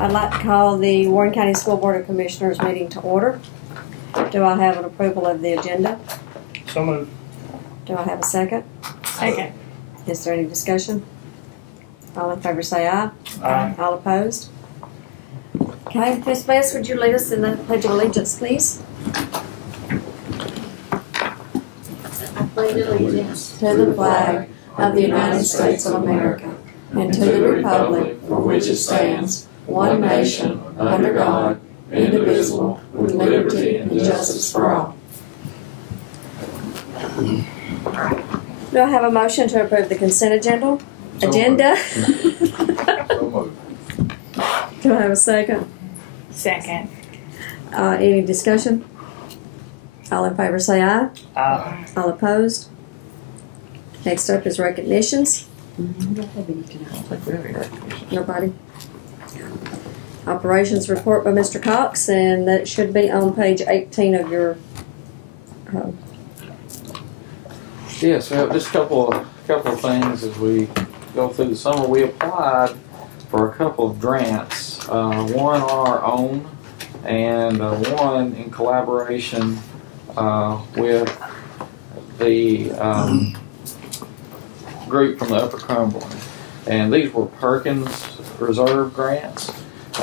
I'd like to call the Warren County School Board of Commissioners meeting to order. Do I have an approval of the agenda? So moved. Do I have a second? Second. Is there any discussion? All in favor say aye. Aye. All opposed? Okay, Ms. Bess, would you lead us in the Pledge of Allegiance, please? I pledge allegiance To the flag of the United States of America and to the republic for which it stands, one nation, under God, indivisible, with liberty and justice for all. Do I have a motion to approve the consent agenda? Do I have a second? Second. Any discussion? All in favor say aye. Aye. All opposed? Next up is recognitions. Nobody? Operations report by Mr. Cox, and that should be on page 18 of your Yes, we have just a couple of things as we go through the summer. We applied for a couple of grants, one on our own and one in collaboration with the group from the Upper Cumberland. And these were Perkins Reserve grants.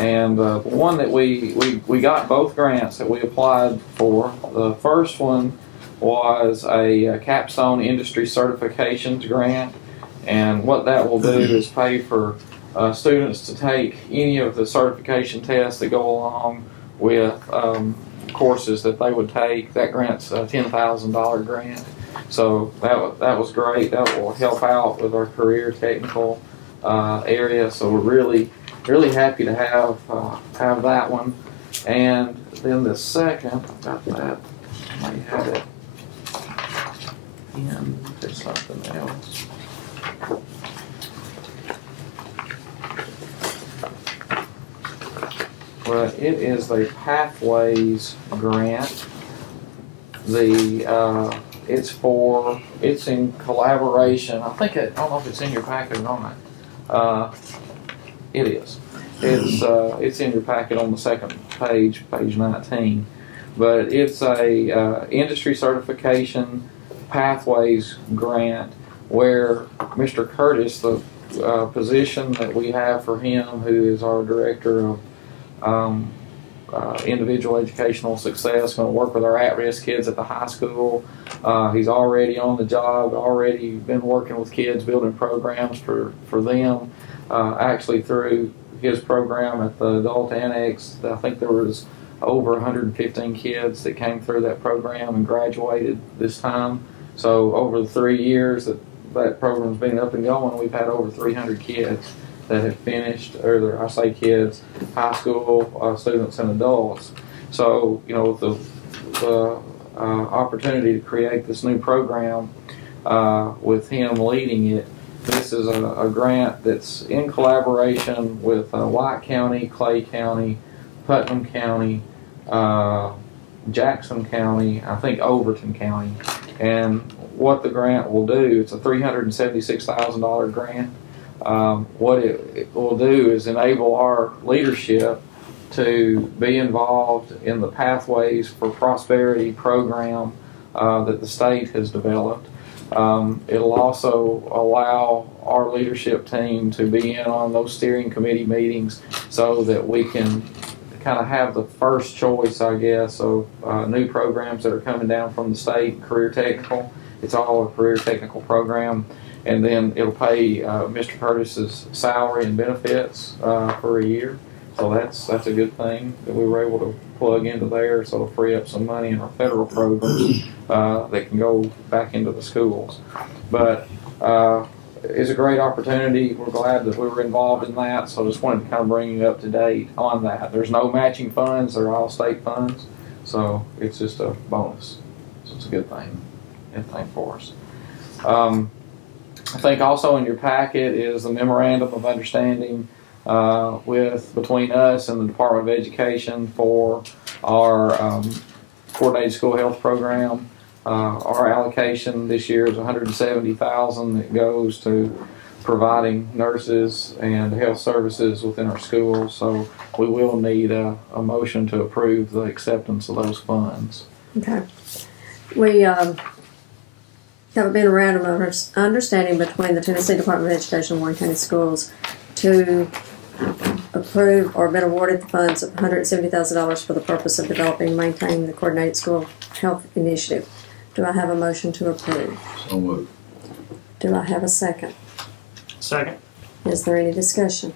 And the one that we got both grants that we applied for. The first one was a capstone industry certifications grant, and what that will do is pay for students to take any of the certification tests that go along with courses that they would take. That grant's a $10,000 grant, so that was great. That will help out with our career technical area. So we're really happy to have that one. And then the second, I've got that. I may have it into something else. Well, it is a Pathways grant. It's in collaboration. I don't know if it's in your packet or not. It is. It's in your packet on the second page, page 19. But it's a industry certification Pathways grant where Mr. Curtis, the position that we have for him, who is our director of individual educational success, going to work with our at-risk kids at the high school. He's already on the job, already been working with kids, building programs for them. Actually, through his program at the adult annex, I think there was over 115 kids that came through that program and graduated this time. So over the 3 years that program's been up and going, we've had over 300 kids that have finished, or I say kids, high school students and adults. So, the opportunity to create this new program with him leading it. This is a grant that's in collaboration with White County, Clay County, Putnam County, Jackson County, I think Overton County. And what the grant will do, it's a $376,000 grant. What it will do is enable our leadership to be involved in the Pathways for Prosperity program that the state has developed. It'll also allow our leadership team to be in on those steering committee meetings so that we can kind of have the first choice, I guess, of new programs that are coming down from the state. Career technical, it's all a career technical program, and then it'll pay Mr. Curtis's salary and benefits for a year. So that's a good thing that we were able to plug into there, so it'll free up some money in our federal programs that can go back into the schools. But it's a great opportunity. We're glad that we were involved in that, so I just wanted to kind of bring you up to date on that. There's no matching funds, they're all state funds, so it's just a bonus. So it's a good thing for us. I think also in your packet is the memorandum of understanding between us and the Department of Education for our coordinated school health program. Our allocation this year is $170,000 that goes to providing nurses and health services within our schools. So we will need a motion to approve the acceptance of those funds. Okay. We have been around an understanding between the Tennessee Department of Education and Warren County Schools to approve or been awarded the funds of $170,000 for the purpose of developing and maintaining the Coordinated School Health Initiative. Do I have a motion to approve? So moved. Do I have a second? Second. Is there any discussion?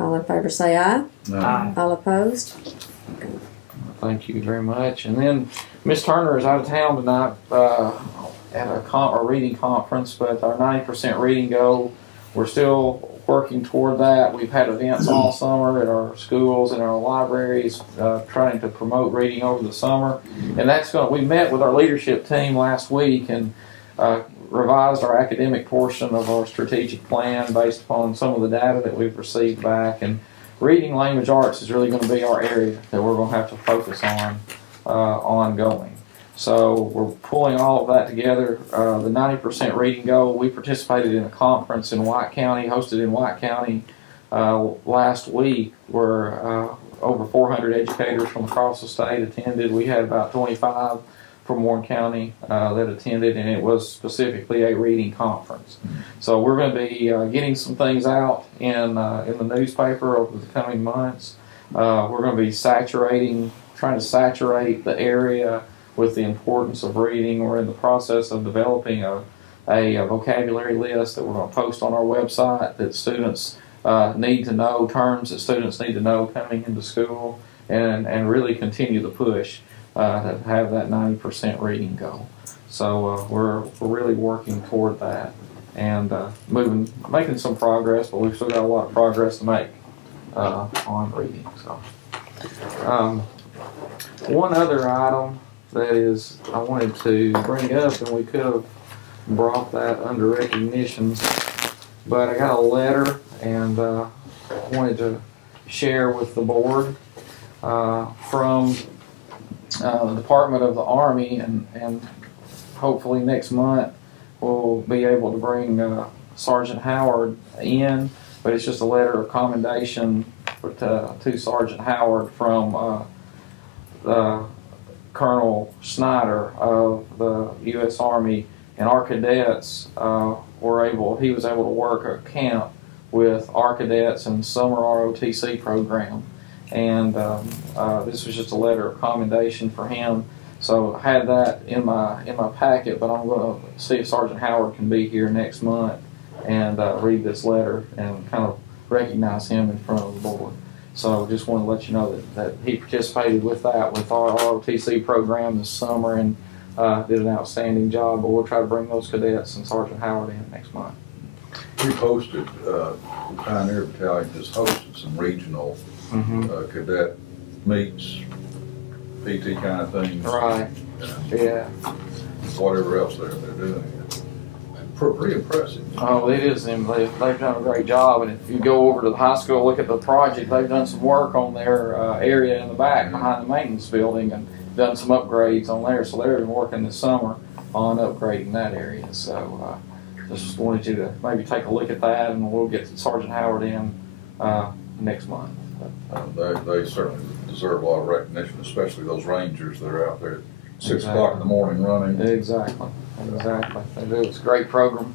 All in favor say aye. Aye. All opposed? Thank you very much. And then Miss Turner is out of town tonight at a reading conference, but our 90% reading goal, we're still working toward that. We've had events all summer at our schools and our libraries trying to promote reading over the summer. And we met with our leadership team last week and revised our academic portion of our strategic plan based upon some of the data that we've received back. And reading language arts is really going to be our area that we're going to have to focus on ongoing. So we're pulling all of that together. The 90% reading goal, we participated in a conference in White County, hosted in White County last week, where over 400 educators from across the state attended. We had about 25 from Warren County that attended, and it was specifically a reading conference. So we're going to be getting some things out in the newspaper over the coming months. We're going to be trying to saturate the area with the importance of reading. We're in the process of developing a vocabulary list that we're going to post on our website that students need to know, terms that students need to know coming into school, and really continue the push to have that 90% reading goal. So we're really working toward that and making some progress, but we've still got a lot of progress to make on reading. So one other item that I wanted to bring up, and we could have brought that under recognitions, but I got a letter and wanted to share with the board from the Department of the Army, and hopefully next month we'll be able to bring Sergeant Howard in, but it's just a letter of commendation to Sergeant Howard from Colonel Snyder of the U.S. Army, and our cadets he was able to work a camp with our cadets in the summer ROTC program, and this was just a letter of commendation for him. So I had that in my packet, but I'm going to see if Sergeant Howard can be here next month and read this letter and kind of recognize him in front of the board. So just want to let you know that he participated with our ROTC program this summer and did an outstanding job, but we'll try to bring those cadets and Sergeant Howard in next month. We've hosted, Pioneer Battalion has hosted some regional cadet meets, PT kind of things. Right, yeah. Whatever else they're doing. Pretty impressive. Oh, it is. They've done a great job, and if you go over to the high school, look at the project, they've done some work on their area in the back behind the maintenance building and done some upgrades on there. So they've been working this summer on upgrading that area. So just wanted you to maybe take a look at that, and we'll get Sergeant Howard in next month. They certainly deserve a lot of recognition, especially those Rangers that are out there at 6 o'clock in the morning running. Exactly. They do. It's a great program.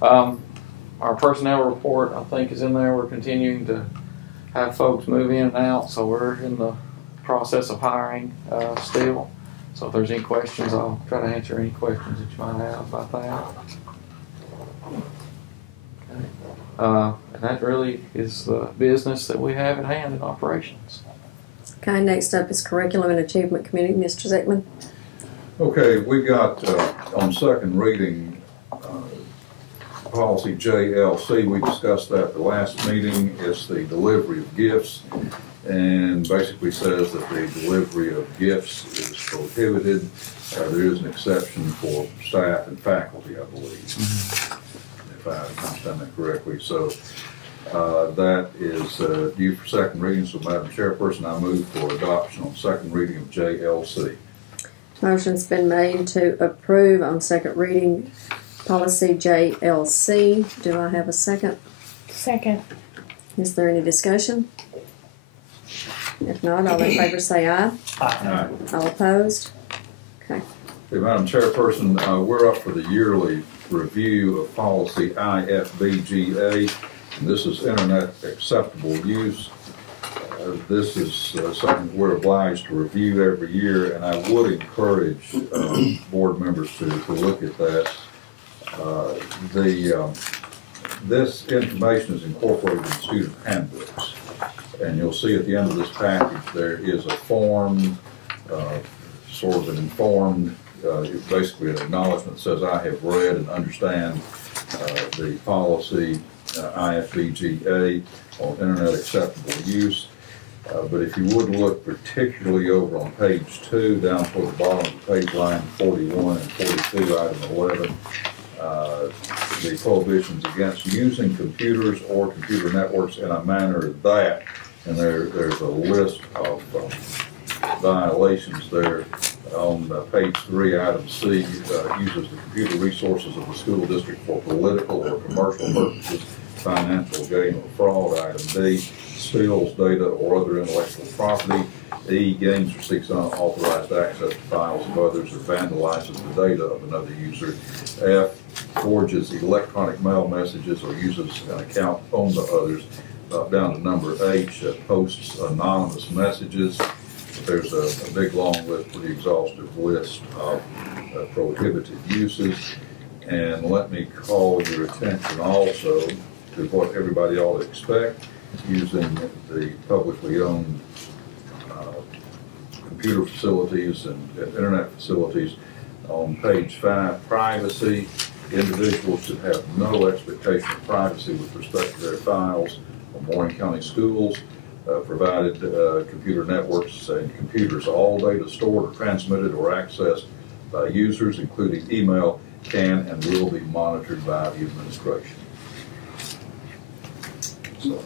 Our personnel report, I think, is in there. We're continuing to have folks move in and out, so we're in the process of hiring still. So if there's any questions, I'll try to answer any questions that you might have about that. Okay. And that really is the business that we have at hand in operations. Okay, next up is Curriculum and Achievement Committee. Mr. Zickman. Okay, we got on second reading policy JLC. We discussed that at the last meeting. It's the delivery of gifts, and basically says that the delivery of gifts is prohibited. There is an exception for staff and faculty, I believe, if I understand that correctly. So that is due for second reading. So, Madam Chairperson, I move for adoption on second reading of JLC. Motion's been made to approve on second reading Policy JLC, do I have a second? Second. Is there any discussion? If not, all in favor say aye. Aye. All opposed? Okay. Okay, Madam Chairperson, we're up for the yearly review of policy IFBGA. And this is Internet Acceptable Use. This is something we're obliged to review every year, and I would encourage board members to look at that. This information is incorporated in student handbooks, and you'll see at the end of this package there is a form, sort of an informed, basically an acknowledgement that says I have read and understand the policy IFBGA on Internet Acceptable Use. But if you would look particularly over on page 2, down toward the bottom of the page, line 41 and 42, item 11, the prohibitions against using computers or computer networks in a manner that, and there's a list of violations there. On page 3, item C, uses the computer resources of the school district for political or commercial purposes, financial gain or fraud. Item D, steals data or other intellectual property. E, gains or seeks unauthorized access to files of others or vandalizes the data of another user. F, forges electronic mail messages or uses an account owned by others. Down to number H, posts anonymous messages. There's a big long list, pretty exhaustive list of prohibited uses. And let me call your attention also to what everybody ought to expect using the publicly owned computer facilities and internet facilities. On page 5, privacy. Individuals should have no expectation of privacy with respect to their files on Warren County schools, provided computer networks and computers. All data stored or transmitted or accessed by users, including email, can and will be monitored by the administration. So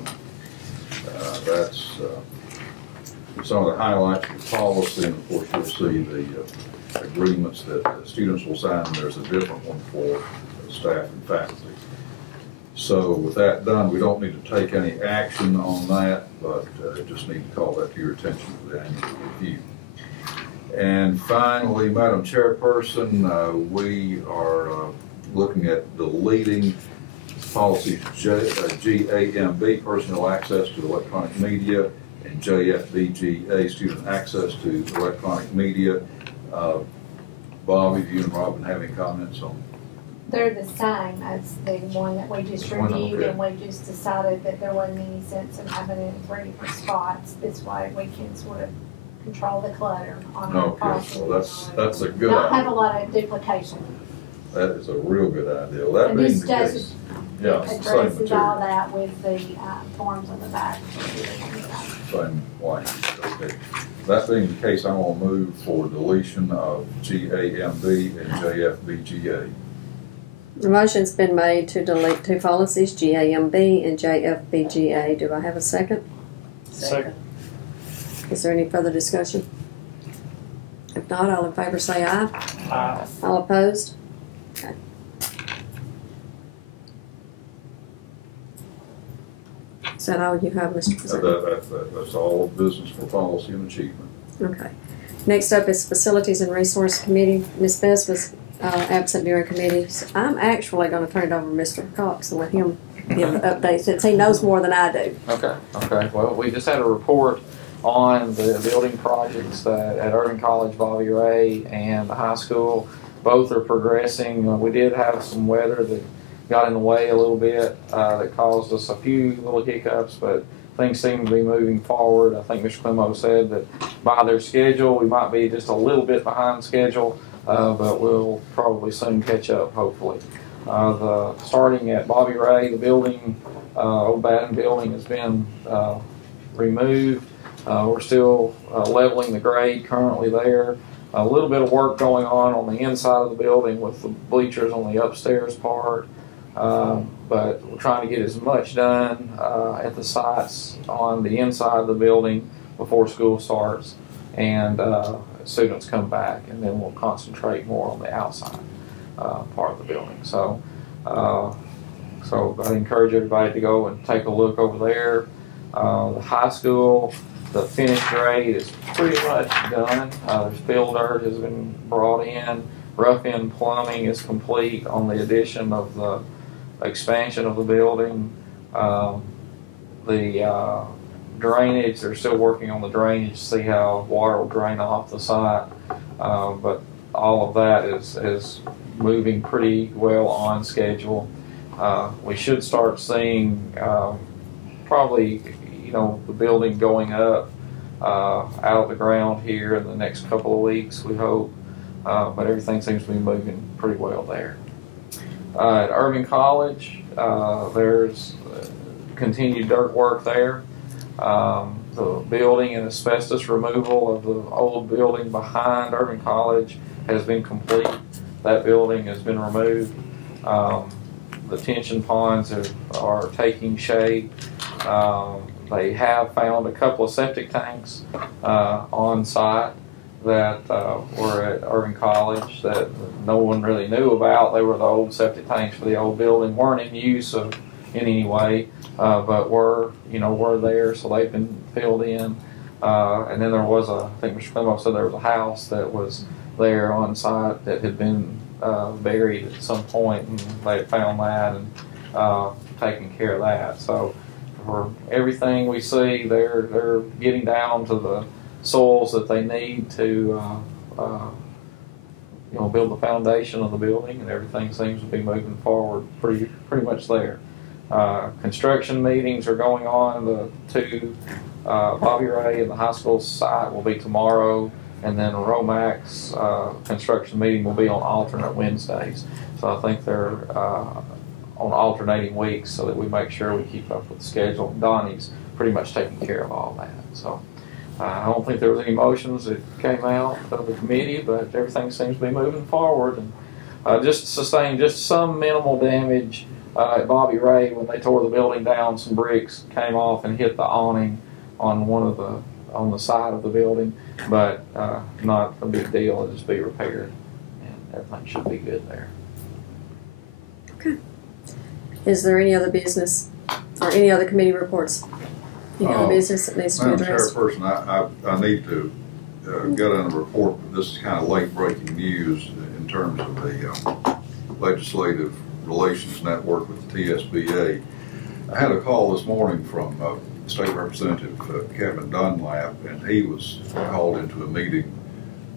that's some of the highlights of the policy, and of course you'll see the agreements that the students will sign. There's a different one for staff and faculty. So with that done, we don't need to take any action on that, but just need to call that to your attention for the annual review. And finally, Madam Chairperson, we are looking at deleting policies GAMB, personnel access to electronic media, and JFBGA, student access to electronic media. Bobby, do you and Robin have any comments on? They're the same as the one that we just reviewed, and we just decided that there wasn't any sense in having it in 3 different spots. This way we can sort of control the clutter on our policy. Well, that's a good Not idea. have a lot of duplication. That is a real good idea. Well, that And being this the does case, yeah, it's the same addresses all material, that with the forms on the back. same language. Okay. That being the case, I'm going to move for deletion of GAMB and JFBGA. The motion's been made to delete 2 policies, GAMB and JFBGA. Do I have a second? Second. Is there any further discussion? If not, all in favor say aye. Aye. All opposed? Okay. Is that all you have, Mr. President? That's all business for policy and achievement. Okay. Next up is Facilities and Resource Committee. Ms. Bess was absent during committee. So I'm actually going to turn it over to Mr. Cox and let him give the update since he knows more than I do. Okay. Well, we just had a report on the building projects that at Irving College, Bobby Ray, and the high school. Both are progressing. We did have some weather that got in the way a little bit that caused us a few little hiccups, but things seem to be moving forward. I think Mr. Clemo said that by their schedule, we might be just a little bit behind schedule, but we'll probably soon catch up, hopefully. Starting at Bobby Ray, the building, old Batten building has been removed. We're still leveling the grade currently there. A little bit of work going on the inside of the building with the bleachers on the upstairs part. But we're trying to get as much done at the sites on the inside of the building before school starts and students come back, and then we'll concentrate more on the outside. part of the building. So I encourage everybody to go and take a look over there. The high school, the finish grade is pretty much done. There's fill dirt has been brought in. Rough end plumbing is complete on the addition of the expansion of the building. The drainage, they're still working on the drainage to see how water will drain off the site. But all of that is moving pretty well on schedule. We should start seeing probably, the building going up out of the ground here in the next couple of weeks, we hope. But everything seems to be moving pretty well there. At Irving College, there's continued dirt work there. The building and asbestos removal of the old building behind Irving College has been complete. That building has been removed. The tension ponds are taking shape. They have found a couple of septic tanks on site that were at Irving College that no one really knew about. They were the old septic tanks for the old building, weren't in use in any way, but were there, so they've been filled in. And then there was I think Mr. Clemo said there was a house that was there on site that had been buried at some point, and they had found that and taken care of that. So for everything we see, they're getting down to the soils that they need to build the foundation of the building, and everything seems to be moving forward pretty much there. Construction meetings are going on. The two Bobby Ray and the high school site will be tomorrow, and then Romax construction meeting will be on alternate Wednesdays. So I think they're on alternating weeks so that we make sure we keep up with the schedule. Donnie's pretty much taking care of all that. So I don't think there was any motions that came out of the committee, but everything seems to be moving forward, and just sustained just some minimal damage at Bobby Ray when they tore the building down. Some bricks came off and hit the awning on on the side of the building, but not a big deal. It'll just be repaired, and everything should be good there. Okay. Is there any other business or any other committee reports? Any other business that needs to be addressed? Madam Chairperson, I need to get on a report, but this is kind of late breaking news in terms of the Legislative Relations Network with the TSBA. I had a call this morning from State Representative Kevin Dunlap, and he was called into a meeting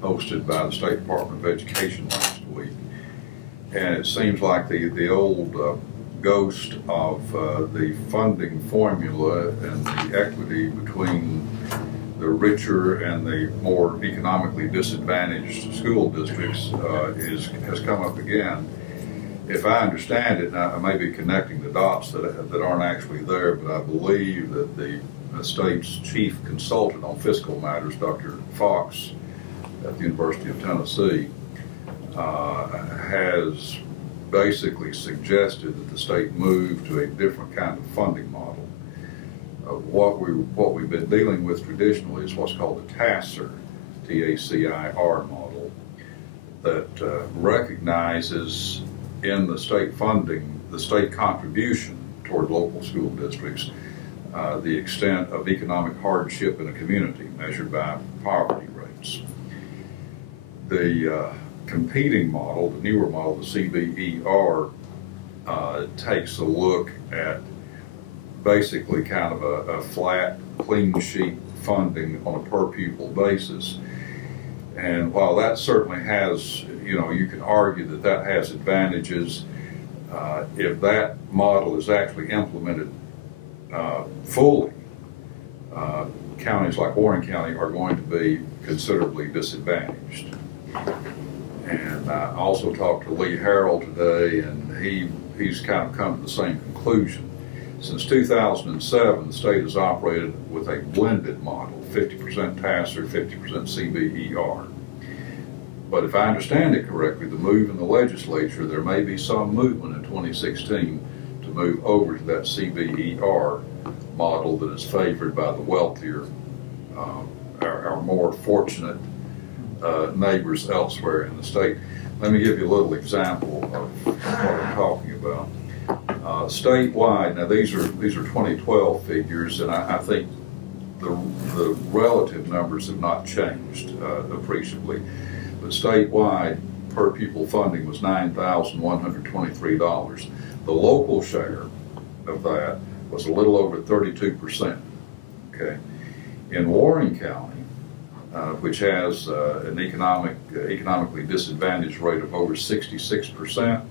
hosted by the State Department of Education last week. And it seems like the old ghost of the funding formula and the equity between the richer and the more economically disadvantaged school districts has come up again. If I understand it, now I may be connecting the dots that aren't actually there, but I believe that the state's chief consultant on fiscal matters, Dr. Fox at the University of Tennessee, has basically suggested that the state move to a different kind of funding model. What we've been dealing with traditionally is what's called the TACIR, T-A-C-I-R model, that recognizes in the state funding, the state contribution toward local school districts, the extent of economic hardship in a community measured by poverty rates. The competing model, the newer model, the CBER, takes a look at basically kind of a flat, clean sheet funding on a per pupil basis. And while that certainly has, you can argue that has advantages, if that model is actually implemented fully, counties like Warren County are going to be considerably disadvantaged. And I also talked to Lee Harrell today, and he's kind of come to the same conclusion. Since 2007, the state has operated with a blended model, 50% TACIR, 50% CBER. But if I understand it correctly, the move in the legislature, there may be some movement in 2016 to move over to that CBER model that is favored by the wealthier, our more fortunate neighbors elsewhere in the state. let me give you a little example of what I'm talking about. Statewide, now these are 2012 figures, and I think the relative numbers have not changed appreciably. But statewide, per pupil funding was $9,123. The local share of that was a little over 32%. Okay, in Warren County, which has an economically disadvantaged rate of over 66%,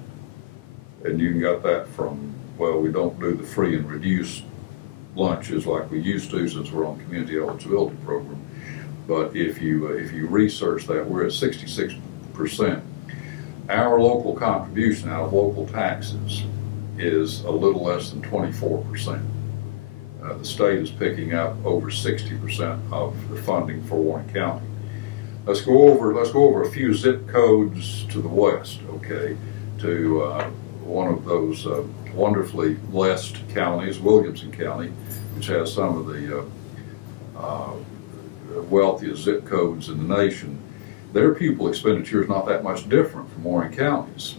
and you can get that from, well, we don't do the free and reduced lunches like we used to since we're on community eligibility program. But if you research that, we're at 66%. Our local contribution out of local taxes is a little less than 24%. The state is picking up over 60% of the funding for Warren County. Let's go over a few zip codes to the west, okay, to one of those wonderfully blessed counties, Williamson County, which has some of the wealthiest zip codes in the nation. Their pupil expenditure is not that much different from Warren County's,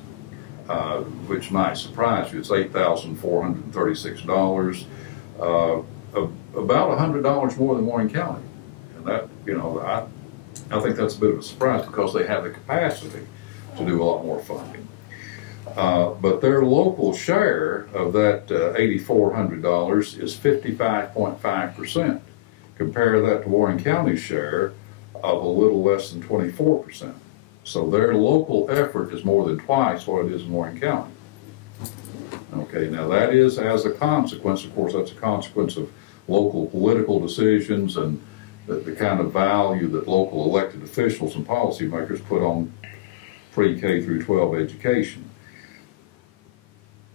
which might surprise you. It's $8,436, about $100 more than Warren County, and that, you know, I think that's a bit of a surprise because they have the capacity to do a lot more funding. But their local share of that $8,400 is 55.5%. Compare that to Warren County's share of a little less than 24%. So their local effort is more than twice what it is in Warren County. Okay, now that is as a consequence, of course, that's a consequence of local political decisions and the kind of value that local elected officials and policymakers put on pre-K through 12 education.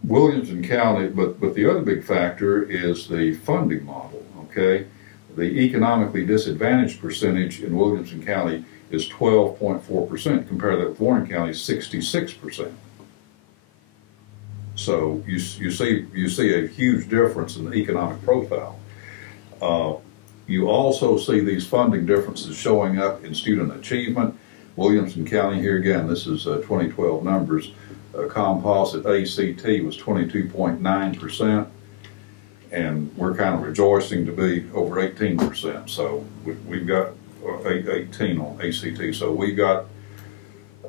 Williamson County, but the other big factor is the funding model, okay? The economically disadvantaged percentage in Williamson County is 12.4%. Compare that with Warren County's 66%. So you see a huge difference in the economic profile. You also see these funding differences showing up in student achievement. Williamson County, here again, this is 2012 numbers. Composite ACT was 22.9%, and we're kind of rejoicing to be over 18%. So we've got 18 on ACT. So we got,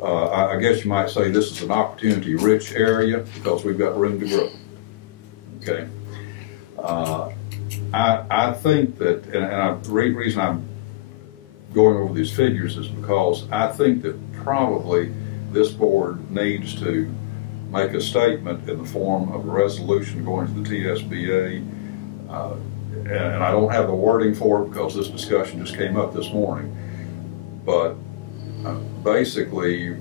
I guess you might say this is an opportunity-rich area because we've got room to grow. Okay. I think that, and the reason I'm going over these figures is because I think that probably this board needs to make a statement in the form of a resolution going to the TSBA, and I don't have the wording for it because this discussion just came up this morning, but basically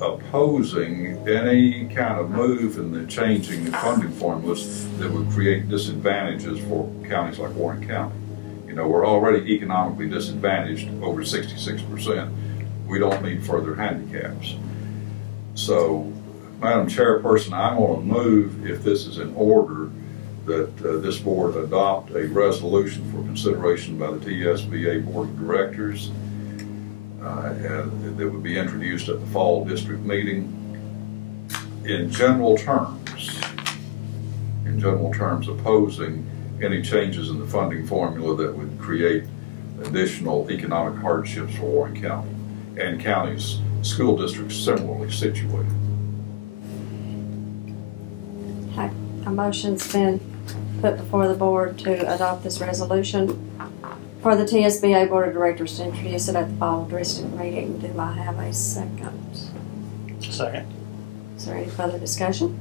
opposing any kind of move in the changing the funding formulas that would create disadvantages for counties like Warren County. You know, we're already economically disadvantaged over 66%. We don't need further handicaps. So, Madam Chairperson, I'm going to move, if this is in order, that this board adopt a resolution for consideration by the TSBA Board of Directors that would be introduced at the fall district meeting in general terms opposing any changes in the funding formula that would create additional economic hardships for Warren County and counties, school districts similarly situated. Okay, a motion's been put before the board to adopt this resolution for the TSBA Board of Directors to introduce it at the fall district meeting. Do I have a second? Second. Is there any further discussion?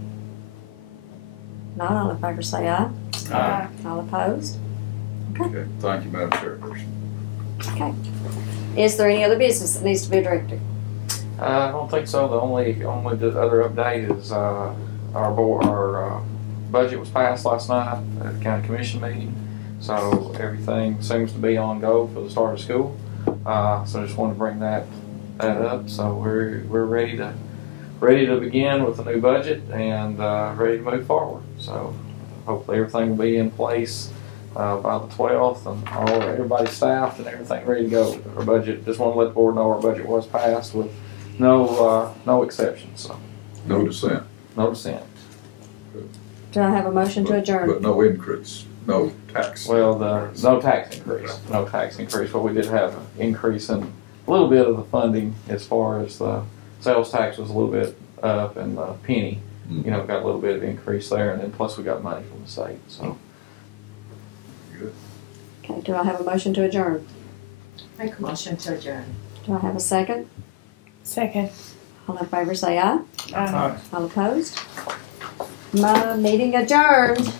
Not all in favor say aye. Aye. All opposed? Okay, thank you, Madam Chairperson. Okay. Is there any other business that needs to be directed? I don't think so. The only other update is our budget was passed last night at the county commission meeting, so everything seems to be on go for the start of school. So I just wanted to bring that up. So we're ready to begin with the new budget and ready to move forward. So hopefully everything will be in place by the 12th, and everybody's staffed and everything ready to go. Our budget, just want to let the board know our budget was passed with No exceptions, so, No dissent, no dissent. Do I have a motion to adjourn? but no increase, no tax. Well, no tax increase, but we did have an increase in a little bit of the funding as far as the sales tax was a little bit up and the penny, got a little bit of increase there, and then plus we got money from the state, so. Good. Okay, do I have a motion to adjourn? Make a motion to adjourn. Do I have a second? Second. All in favor say aye. Aye. All opposed? My meeting adjourned.